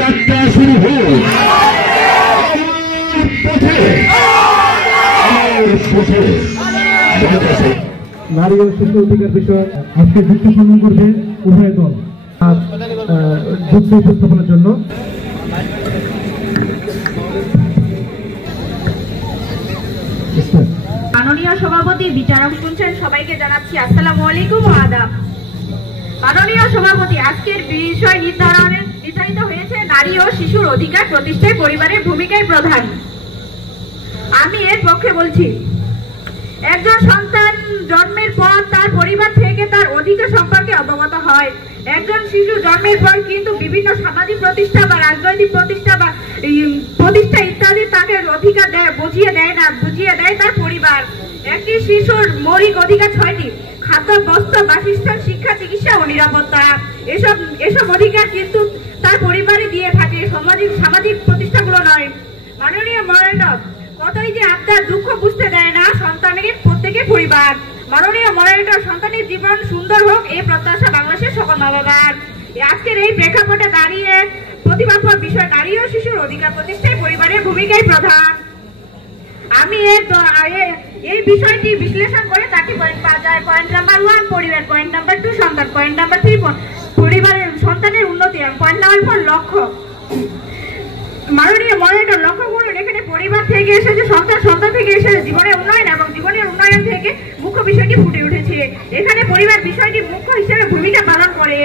যাত্রা শুরু হোক নারী ও শিশু অধিকার বিষয়ে আজকে যুক্ত প্রদান করবে উভয় দল আর যুক্ত উপস্থাপনের জন্য মাননীয় সভাপতি বিচারক শুনছেন, সবাইকে জানাচ্ছি আসসালামু আলাইকুম ও আদাব। মাননীয় সভাপতি, আজকের বিষয় নির্ধারিত হয়েছে নারী ও শিশুর অধিকার প্রতিষ্ঠায় পরিবারের ভূমিকাই প্রধান। আমি এর পক্ষে বলছি, একজন সন্তান জন্মের পর তার পরিবার থেকে তার অধিকার সম্পর্কে অবগত হয়। একজন শিশু জন্মের পর কিন্তু বিভিন্ন সামাজিক প্রতিষ্ঠা বা রাজনৈতিক প্রতিষ্ঠা বা প্রতিষ্ঠা ইত্যাদি তাকে অধিকার বুঝিয়ে দেয় তার পরিবার। একটি শিশুর মৌলিক অধিকার 6টি: খাদ্য, বস্ত্র, বাসস্থান, শিক্ষা, চিকিৎসা ও নিরাপত্তা। এসব অধিকার কিন্তু তার পরিবারে দিয়ে থাকে, সামাজিক প্রতিষ্ঠাগুলো নয়। মাননীয় মডারেটর, কতই যে আপনার দুঃখ বুঝতে দেয় না সন্তানের প্রত্যেকের পরিবার। মাননীয় মডারেটর, সন্তানের জীবন সুন্দর হোক এই প্রত্যাশা বাংলাদেশের সকল মা বাবার। আজকের এই প্রেক্ষাপটে দাঁড়িয়ে প্রতিপাদ্য বিষয় নারী ও শিশুর অধিকার প্রতিষ্ঠায় পরিবারের ভূমিকাই প্রধান। আমি এই বিষয়টি বিশ্লেষণ করে 30 পয়েন্ট পাওয়া যায়। পয়েন্ট নাম্বার 1 পরিবার, পয়েন্ট নাম্বার 2 সন্তান, পয়েন্ট নাম্বার 3 পরিবারের সন্তানের উন্নতি, পয়েন্ট নাম্বার 4 লক্ষ্য। মাননীয় মডারেটর, লক্ষ্য করুন এখানে পরিবার থেকে এসেছে সন্তান থেকে এসেছে জীবনের উন্নয়ন এবং জীবনের উন্নয়ন থেকে মুখ্য বিষয়টি ফুটে উঠেছে। এখানে পরিবার বিষয়টি মুখ্য হিসেবে ভূমিকা পালন করে।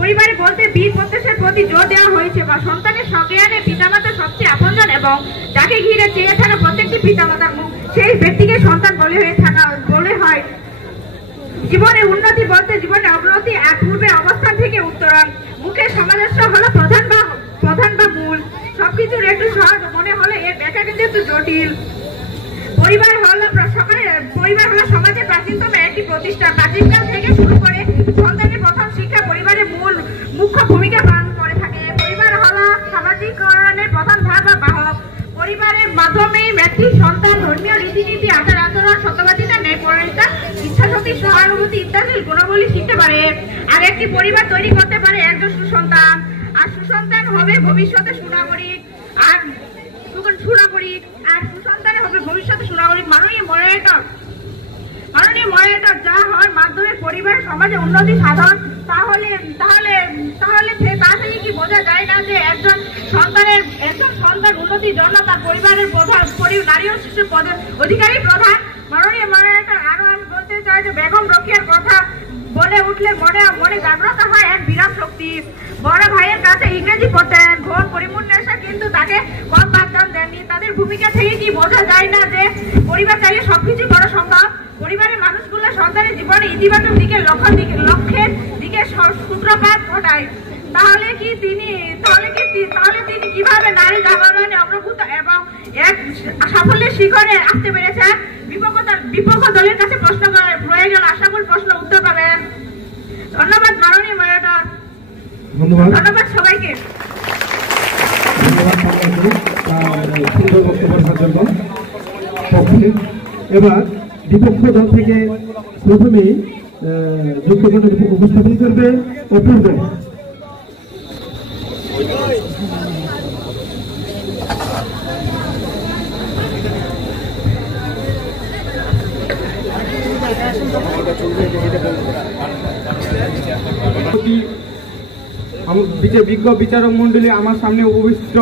পরিবার বলতে বীর প্রত্যাশার প্রতি জোর দেওয়া হয়েছে বা সন্তানের সজ্ঞানে পিতামাতা সবচেয়ে আপনজন এবং যাকে ঘিরে চেয়ে থাকা প্রত্যেকটি পিতামাতার মুখ সেই ব্যক্তিকে সন্তান বলে হয়। জীবনের উন্নতি বলতে জীবনের অগ্রগতি এক পূর্বে অবস্থান থেকে উত্তরণ। মুখের সামঞ্জস্য হলো প্রধান বা মূল। সবকিছুর একটু সহজ মনে হলে এর ব্যাখ্যা কিন্তু একটু জটিল। পরিবার হলো সমাজের প্রাচীনতম একটি প্রতিষ্ঠান। প্রাচীনকাল থেকে শুরু করে সন্তানের প্রথম শিক্ষা পরিবারের মুখ্য ভূমিকা পালন করে থাকে। পরিবার হলো সামাজিকরণের প্রধান ধাপ বা বাহক। পরিবারের মাধ্যমে ব্যক্তি সন্তান ধর্মীয় রীতিনীতি, আচার আচরণ, সত্যবাদিতা, ন্যায়পরায়ণতা, ইচ্ছাশক্তি, সহানুভূতি ইত্যাদি গুণাবলী শিখতে পারে। আর একটি পরিবার তৈরি করতে পারে একজন সুসন্তান। আর সুসন্তান হবে ভবিষ্যতে সুনাগরিক। আর সুসন্তানে হবে ভবিষ্যতে সুনাগরিক। মাননীয় মডারেটর, যা হওয়ার মাধ্যমে পরিবার সমাজে উন্নতি সাধন, তাহলে তা থেকে কি বোঝা যায় না যে একজন সন্তান উন্নতির জন্য তার পরিবারের নারী ও শিশু অধিকারী প্রধান। মাননীয় মডারেটর, আরো আমি বলতে চাই যে বেগম রোকেয়ার কথা বলে উঠলে মনে জাগ্রত হয় এক বিরাট শক্তি। বড় ভাইয়ের কাছে ইংরেজি পড়তেন, ঘোর পরিপূর্ণ নেশা কিন্তু তাকে কম বাদদান দেননি। তাদের ভূমিকা থেকে কি বোঝা যায় না যে পরিবার চাইলে সবকিছু করা সম্ভব। পরিবারের মানুষগুলো সন্তানের জীবনে ইতিবাচক লক্ষ্যের দিকে সূত্রপাত ঘটায়। তাহলে তিনি কিভাবে নারী জাগরণে অগ্রগতি এবং এক সাফল্যের শিখরে আসতে পেরেছেন? বিপক্ষ দলের কাছে প্রশ্ন রয়ে গেল, আশা করি প্রশ্ন উত্তর পাবেন। ধন্যবাদ মাননীয় মডারেটর, ধন্যবাদ সবাইকে। এবার বিপক্ষ দল থেকে প্রথমেই যুক্তকণ্ঠ উপস্থাপন করবে অপূর্ব। বিজ্ঞ বিচারক মন্ডলী, আমার সামনে উপবিষ্ট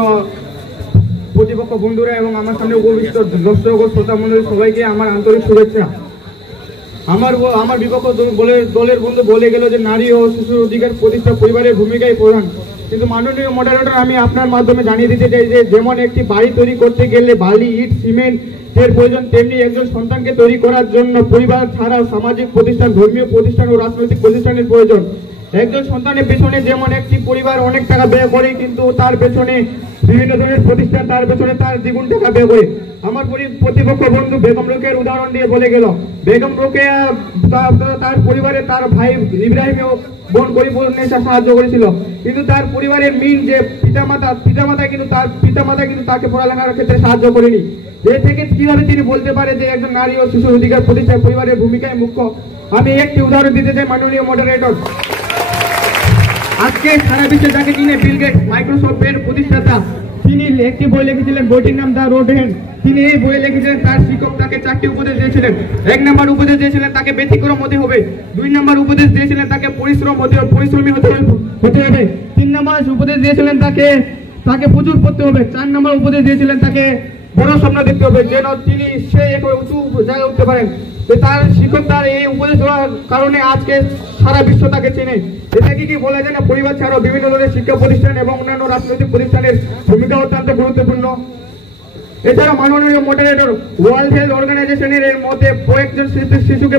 প্রতিপক্ষ বন্ধুরা এবং আমার সামনে উপবিষ্ট দর্শক ও শ্রোতা মন্ডলী, সবাইকে আমার আন্তরিক শুভেচ্ছা। আমার বিপক্ষ দলের বন্ধু বলে গেল যে নারী ও শিশুর অধিকার প্রতিষ্ঠা পরিবারের ভূমিকাই প্রধান। কিন্তু মাননীয় মডারেটর, আমি আপনার মাধ্যমে জানিয়ে দিতে চাই যে যেমন একটি বাড়ি তৈরি করতে গেলে বালি, ইট, সিমেন্ট এর প্রয়োজন, তেমনি একজন সন্তানকে তৈরি করার জন্য পরিবার ছাড়াও সামাজিক প্রতিষ্ঠান, ধর্মীয় প্রতিষ্ঠান ও রাজনৈতিক প্রতিষ্ঠানের প্রয়োজন। একজন সন্তানের পেছনে যেমন একটি পরিবার অনেক টাকা ব্যয় করে, কিন্তু তার পেছনে বিভিন্ন ধরনের প্রতিষ্ঠান তার পেছনে তার দ্বিগুণ টাকা ব্যয় করে। আমার প্রতিপক্ষ বন্ধু বেগম রোকেয়ার উদাহরণ দিয়ে বলে গেল, বেগম রোকেয়া তার পরিবারে তার ভাই ইব্রাহিম ও বোন পরিপূর্ণের সাহায্য করেছিল, কিন্তু তার পরিবারের মেইন যে পিতামাতা কিন্তু তাকে পড়ালেখার ক্ষেত্রে সাহায্য করেনি। এ থেকে কিভাবে তিনি বলতে পারে যে একজন নারী ও শিশুর অধিকার প্রতিষ্ঠায় পরিবারের ভূমিকায় মুখ্য? আমি একটি উদাহরণ দিতে চাই মাননীয় মডারেটর। আজকে সারা বিশ্বে যাকে চিনে বিল গেটস, মাইক্রোসফটের প্রতিষ্ঠাতা, তিনি একটি বই লিখেছিলেন, বইটির নাম দ্য রোড হ্যান্ড। তিনি এই বই লিখেছিলেন, তার শিক্ষক তাকে 4টি উপদেশ দিয়েছিলেন। 1 নম্বর উপদেশ দিয়েছিলেন তাকে ব্যতিক্রম হতে হবে। 2 নম্বর উপদেশ দিয়েছিলেন তাকে পরিশ্রমী হতে হবে। 3 নম্বর উপদেশ দিয়েছিলেন তাকে প্রচুর পড়তে হবে। 4 নম্বর উপদেশ দিয়েছিলেন তাকে বড় স্বপ্ন দেখতে হবে, যেন সে এক উঁচু জায়গায় উঠতে পারেন। তার শিক্ষক তার এই উপদেশ দেওয়ার কারণে আজকে সারা বিশ্ব তাকে চেনে। এটাকে কি বলা যায় না, পরিবার ছাড়াও বিভিন্ন ধরনের শিক্ষা প্রতিষ্ঠান এবং অন্যান্য রাজনৈতিক প্রতিষ্ঠানের ভূমিকা অত্যন্ত গুরুত্বপূর্ণ। এছাড়া মাননীয় মডারেটর ওয়ার্ল্ড হেলথ অর্গানাইজেশনের এর মধ্যে প্রত্যেকজন শিশুকে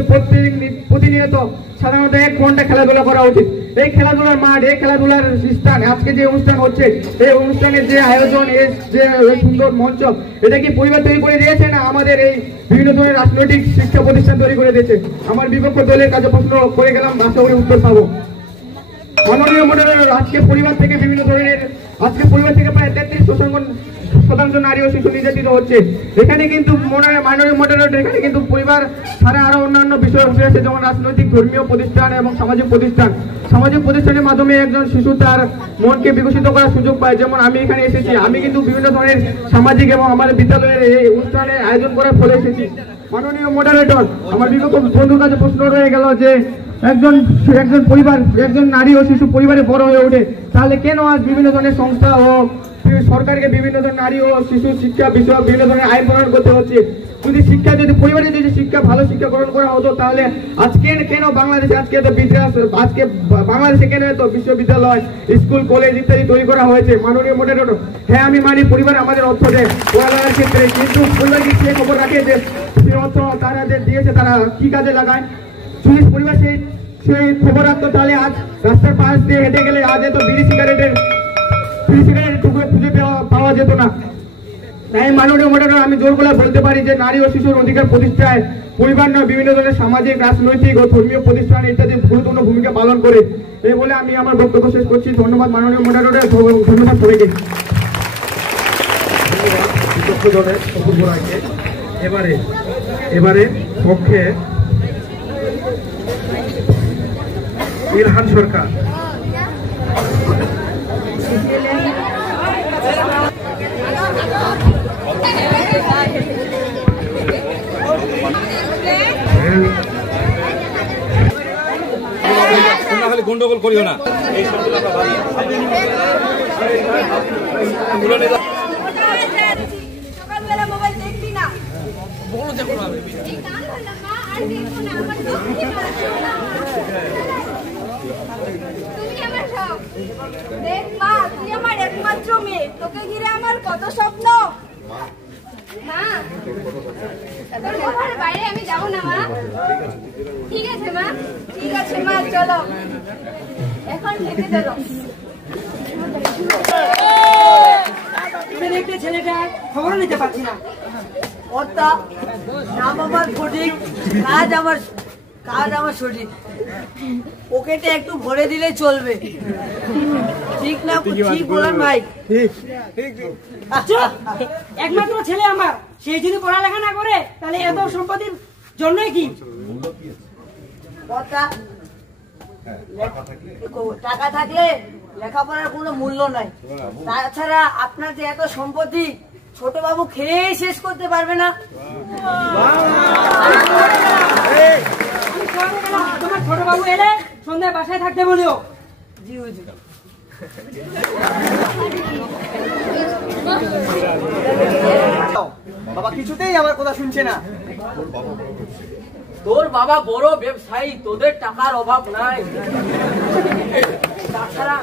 প্রতিনিয়ত সাধারণত 1 ঘন্টা খেলাধুলা করা উচিত। এই খেলাধুলার মাঠ, এই খেলাধুলার স্থান, আজকে যে অনুষ্ঠান হচ্ছে, এই অনুষ্ঠানের যে আয়োজন, এই যে সুন্দর মঞ্চ, এটা কি পরিবার তৈরি করে দিয়েছে না আমাদের এই বিভিন্ন ধরনের রাজনৈতিক শিক্ষা প্রতিষ্ঠান তৈরি করে দিয়েছে? আমার বিপক্ষ দলের কাছে প্রশ্ন করে গেলাম, আশা করি উত্তর পাবো। মাননীয় মডারেটর, আজকে পরিবার থেকে প্রায় 33% নারী ও শিশু নির্যাতিত হচ্ছে। এখানে কিন্তু মাননীয় মডারেটর, এখানে কিন্তু পরিবার ছাড়া আরো অন্যান্য বিষয় উঠে আসে, যেমন রাজনৈতিক, ধর্মীয় প্রতিষ্ঠান এবং সামাজিক প্রতিষ্ঠান। সামাজিক প্রতিষ্ঠানের মাধ্যমে একজন শিশু তার মনকে বিকশিত করার সুযোগ পায়। যেমন আমি এখানে এসেছি, আমি কিন্তু বিভিন্ন ধরনের সামাজিক এবং আমাদের বিদ্যালয়ের এই অনুষ্ঠানের আয়োজন করার ফলে এসেছি। মাননীয় মডারেটর, আমার বিগত বন্ধুর কাছে প্রশ্ন রয়ে গেল যে একজন নারী ও শিশু পরিবারে বড় হয়ে ওঠে, তাহলে কেন আজ বিভিন্ন ধরনের সংস্থা ও সরকারকে বিভিন্ন ধরনের নারী ও শিশু শিক্ষা বিষয়ক বিভিন্ন ধরনের আইন প্রণয়ন করতে হচ্ছে? যদি পরিবারে যদি ভালো শিক্ষা গ্রহণ করা হতো, তাহলে আজকে কেন বাংলাদেশে বাংলাদেশে কেন এত বিশ্ববিদ্যালয়, স্কুল, কলেজ ইত্যাদি তৈরি করা হয়েছে? মাননীয় মডারেটর, হ্যাঁ আমি মানি পরিবার আমাদের অর্থ দেয় পড়ালেখার ক্ষেত্রে, কিন্তু পরিবার কি সে খবর রাখে যে সেই অর্থ তারা যে দিয়েছে তারা কি কাজে লাগায়? যদি পরিবার সেই খবর রাখতো, তাহলে আজ রাস্তার পাশ দিয়ে হেঁটে গেলে আজ এত বিড়ি সিগারেটের টুকরো খুঁজে পাওয়া যেত না। তাই মাননীয় মডারেটর, আমি জোর গলায় বলতে পারি যে নারী ও শিশুর অধিকার প্রতিষ্ঠায় পরিবার নয়, বিভিন্ন ধরনের সামাজিক, রাজনৈতিক ও ধর্মীয় প্রতিষ্ঠান ইত্যাদি গুরুত্বপূর্ণ ভূমিকা পালন করে। এই বলে আমি আমার বক্তব্য শেষ করছি। ধন্যবাদ মাননীয় মডারেটর, ধন্যবাদ সবাইকে। এবারে পক্ষে ইলহান সরকার। গন্ডগোল করিও না। সকালবেলা মোবাইল দেখবি না, বড় দেখো না তুমি আমার সব। দেখ মা, তুই আমার একমাত্র মেয়ে, তোকে ঘিরে আমার কত স্বপ্ন। মা, তোর ঘরের বাইরে আমি যাবো না মা। ঠিক আছে মা, ঠিক আছে মা, চলো এখন খেতে চলো। দেখতে ছেলেটা খবর নিতে পারছি না। ওটা নাম আমার ফটিক, কাজ আমার সঠিক। পকেটে একটু ভরে দিলে চলবে, ঠিক না? ঠিক বলেন ভাই। আচ্ছা, একমাত্র ছেলে আমার, সে যদি পড়ালেখা না করে তাহলে এত সম্পত্তির জন্য কি? টাকা থাকলে লেখাপড়ার কোনো মূল্য নাই। তাছাড়া আপনার যে এত সম্পত্তি, ছোট বাবু খেয়ে শেষ করতে পারবে না। তোমার ছোট বাবু এলে সন্ধ্যায় বাসায় থাকতে বলিও। জি হুজুর। বাবা কিছুতেই আমার কথা শুনছে না। তোর বাবা বড় ব্যবসায়ী, তোদের টাকার অভাব নাই। তাছাড়া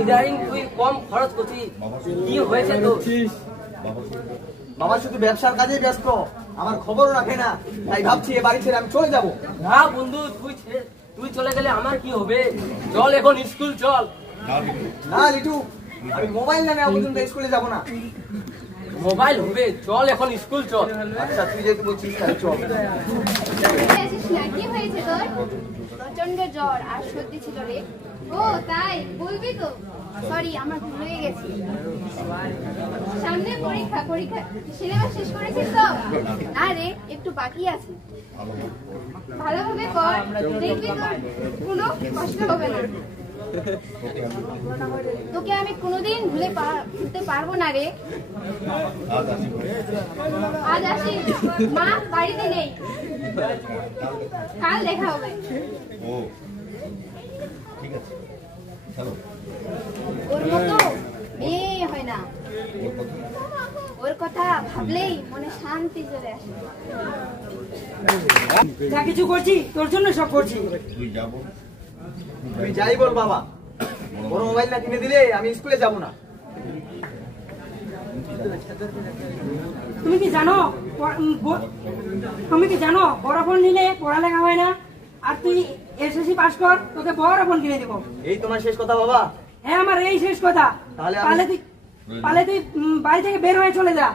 ইদারিং তুই কম খরচ করছিস, কি হয়েছে তো? বাবা শুধু ব্যবসার কাজে ব্যস্ত, আমার খবর রাখে না। তাই ভাবছি এ বাড়ি ছেড়ে আমি চলে যাব। না বন্ধু, তুই চলে গেলে আমার কি হবে? চল এখন স্কুল চল। না লিটু, আমি মোবাইল না নেওয়া পর্যন্ত স্কুলে যাব না। মোবাইল হবে, চল এখন স্কুল চল। আচ্ছা তুই যেহেতু বলছিস তাহলে চল। কি হয়েছে তোর? প্রচন্ড জ্বর আর সর্দি ছিল রে। ও তাই, বলবি তো? সরি আমার ভুল হয়ে গেছে। সামনে পরীক্ষা, সিলেবাস শেষ করেছিস তো? না রে, একটু বাকি আছে। ভালোভাবে কর, দেখবি তোর কোনো কষ্ট হবে না। তোকে আমি কোনোদিন ভুলতে পারবো না রে। আজ আসি, মা বাড়িতে নেই, কাল দেখা হবে। ওর মতো মেয়ে হয় না, ওর কথা ভাবলেই মনে শান্তি চলে আসে। যা কিছু করছি তোর জন্য সব করছি। তুই যাই বল বাবা, বড় মোবাইল না কিনে দিলে আমি স্কুলে যাব না। তুমি কি জানো বড় ফোন নিলে পড়ালেখা হয় না? আর তুই এসএসসি পাস কর, তোকে বড় ফোন কিনে দেবো। এই তোমার শেষ কথা বাবা? হ্যাঁ, আমার এই শেষ কথা। পালে তুই বাড়ি থেকে বের হয়ে চলে যা,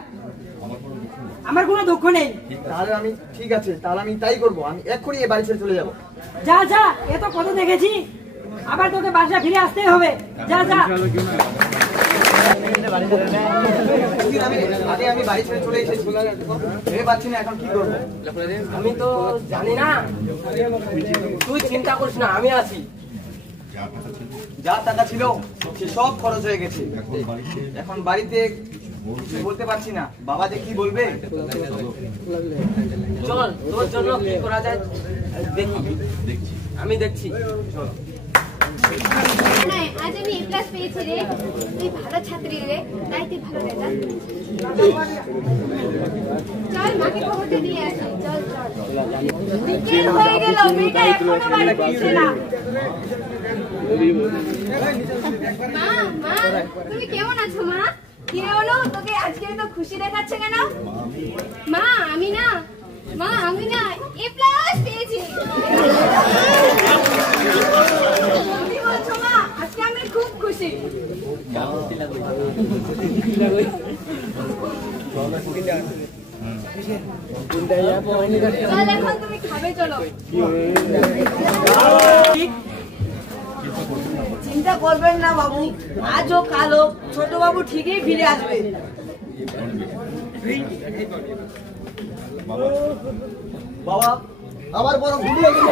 আমার কোনো দুঃখ নেই। তাহলে আমি ঠিক আছে, তাহলে আমি তাই করবো, আমি এক্ষুনি এই বাড়ি ছেড়ে চলে যাবো। যা যা, এত কত দেখেছি, আবার তোকে বাসা ফিরে আসতেই হবে। যা যা। আমি বাড়ি ছেড়ে চলে এসেছি, ভেবে পাচ্ছি না এখন কি করবো। আমি তো জানি না, তুই চিন্তা করিস না, আমি আছি। যা টাকা ছিল সে সব খরচ হয়ে গেছে, এখন বাড়িতে বলতে পারছি না, বাবা যে কি বলবে। চল, তোর জন্য কি করা যায় দেখি, আমি দেখছি। আজ আমি A+ পেয়েছি রে, তুই ভালো ছাত্রী রে, তাই তুই ভালো রেজাল্ট। চল মাকে খবরটা দিয়ে আসি। চল চল, বিকেল হয়ে গেল, মেয়েটা এখনো বাড়ি ফিরছে না। মা মা, তুমি কেমন আছো মা? কি রে অনু, তোকে আজকে তো খুশি দেখাচ্ছে কেন? মা আমি না A+ পেয়েছি। কি বলছো মা? আজকে আমি খুব খুশি। চল এখন তুমি খাবে, চলো। চিন্তা করবেন না বাবু, আজ ও কালো ছোট বাবু ঠিকই ফিরে আসবে। বাবা আবার বড় ভুল হয়ে গেল।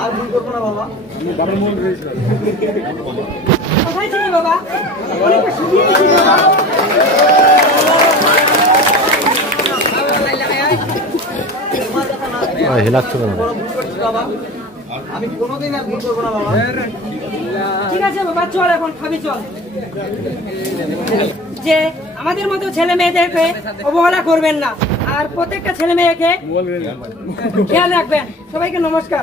আর ভুল করবো না বাবা। কোথায় ছিলি বাবা? অনেকটা শুকিয়েছি বাবা। আমি কোনোদিন আর ভুল করবো না বাবা। ঠিক আছে বাবা, চল এখন খাবি, চল। যে আমাদের মতো ছেলে মেয়েদেরকে অবহেলা করবেন না, আর প্রত্যেকটা ছেলে মেয়েকে খেয়াল রাখবেন। সবাইকে নমস্কার।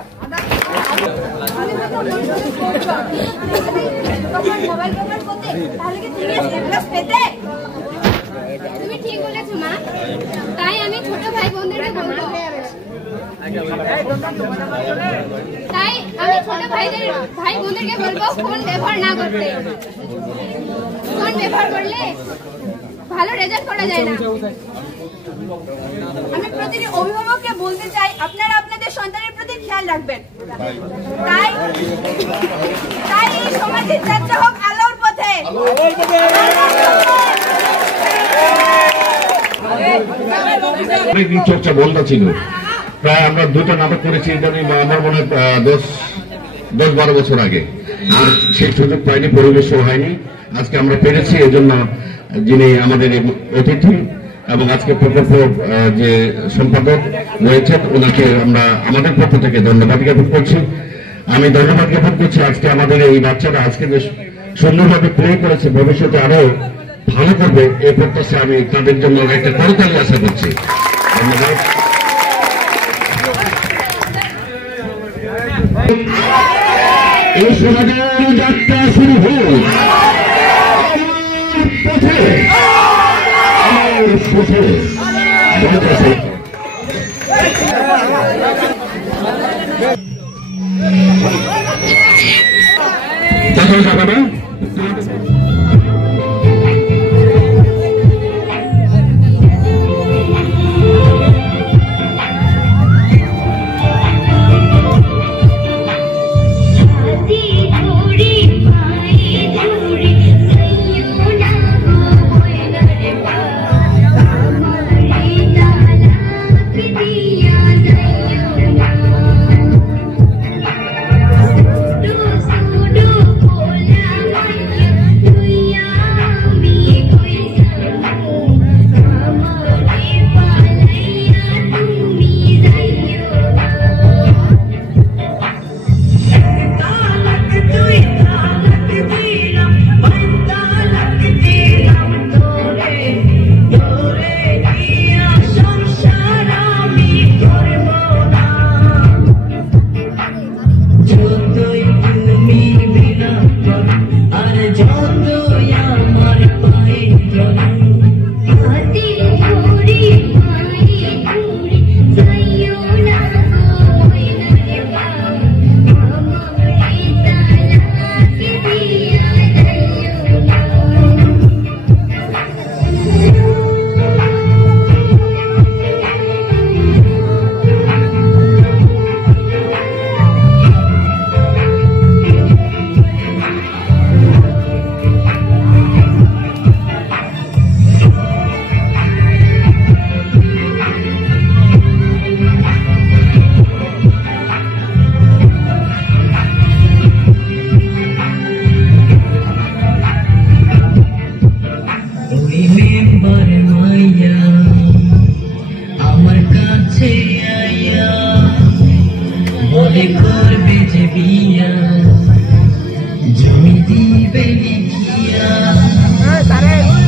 তুমি ঠিক বলেছো মা, তাই আমি ছোট ভাই বোনদেরকে বলবো, ভাই বোনদেরকে বলবো ফোন ব্যবহার না করতে। ফোন ব্যবহার করলে ভালো রেজাল্ট করা যায় না। আমি প্রতিটি অভিভাবককে বলতে চাই, আপনারা আপনাদের সন্তানের প্রতি খেয়াল রাখবেন। তাই এই সমাজের যাত্রা হোক আলোর পথে। অনেকদিন চর্চা বন্ধ ছিল, প্রায় আমরা 2টা নাটক করেছি আমার মনে হয় 10-12 বছর আগে, আর সেই সুযোগ পাইনি, পরিবেশও হয়নি। আজকে আমরা পেরেছি, এজন্য যিনি আমাদের অতিথি এবং আজকে প্রকল্প যে সম্পাদক রয়েছেন ওনাকে আমরা আমাদের পক্ষ থেকে ধন্যবাদ জ্ঞাপন করছি। আমি ধন্যবাদ জ্ঞাপন করছি আজকে আমাদের এই বাচ্চারা আজকে বেশ সুন্দরভাবে প্লে করেছে, ভবিষ্যতে আরো ভালো করবে এই প্রত্যাশা আমি তাদের জন্য একটা করতালি আশা করছি। ধন্যবাদ। এই সমাজের যাত্রা শুরু হোক, পথে যাবে না।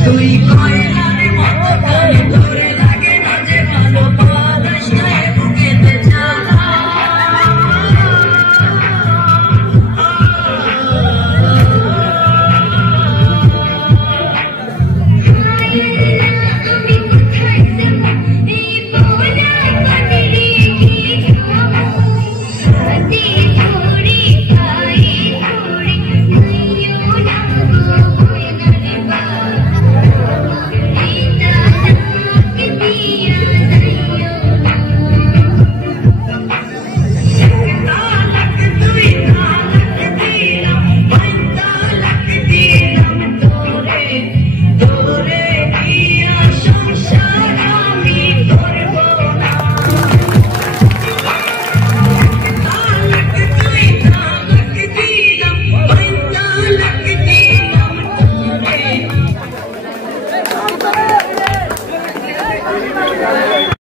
তুই